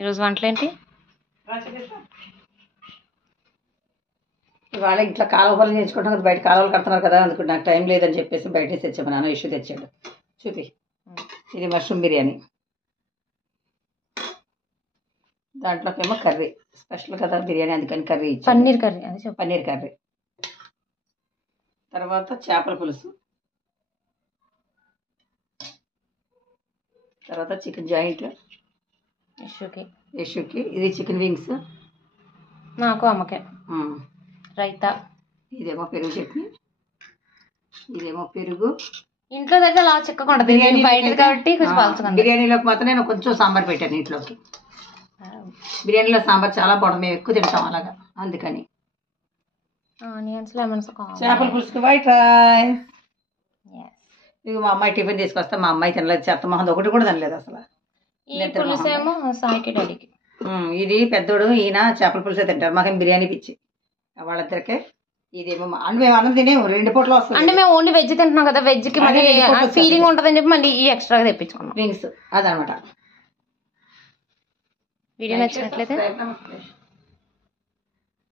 ఈరోజు వంటలేంటి? ఇవాళ ఇంట్లో కాలువ పనులు నేర్చుకుంటాం కదా, బయట కాలువలు కడుతున్నారు కదా, అందుకు నాకు టైం లేదని చెప్పేసి బయట తెచ్చాము. నాన్న ఇష్యూ తెచ్చాడు. చూపి, ఇది మష్రూమ్ బిర్యానీ. దాంట్లోకేమో కర్రీ స్పెషల్ కదా బిర్యానీ, అందుకని కర్రీ ఇచ్చాను. పన్నీర్ కర్రీ. అది చెప్పు. పన్నీర్ కర్రీ. తర్వాత చేపల పులుసు. తర్వాత చికెన్ జాయింట్ యశుకి. ఇది చికెన్ వింగ్స్ నాకు, అమ్మకే. రైతా. ఇదేమో పెరుగు చట్నీ. ఇదేమో పెరుగు. ఇంట్లో దగ్గర అలా చిక్కగా ఉంటుంది, బిర్యానీ బయట కాబట్టి కొంచెం పలుచగా. బిర్యానీలోకి మాత్రం నేను కొంచెం సాంబార్ పెట్టాను ఇంట్లోకి. బిర్యానీలో సాంబార్ చాలా బాగుంటుంది, మేము ఎక్కువ తింటాం అలాగా, అందుకని. Onions, lemons. చేపల పులుసుకి వైట్ రైస్. ఇక మా అమ్మాయి టిఫిన్ తీసుకొస్తా, మా అమ్మాయి తినలేదు, చెత్త మొహం ఒకటి కూడా తినలేదు అసలు. పులుసేమో సాయికి డాడీకి. ఇది పెద్దోడు, ఈయన చేపల పులుసే తింటారు, మాకేం బిర్యానీ పిచ్చి వాళ్ళిద్దరికే. ఇదేమో మేము అందరం తినే 2 పూటలు వస్తుంది. అంటే మేము ఓన్లీ వెజ్ తింటున్నాం కదా, వెజ్ కి మళ్ళీ ఫీలింగ్ ఉంటుందని చెప్పి మళ్ళీ ఈ ఎక్స్ట్రాగా తెప్పించుకున్నాం. వింగ్స్ అదనమాట. వీడియో నచ్చినట్లయితే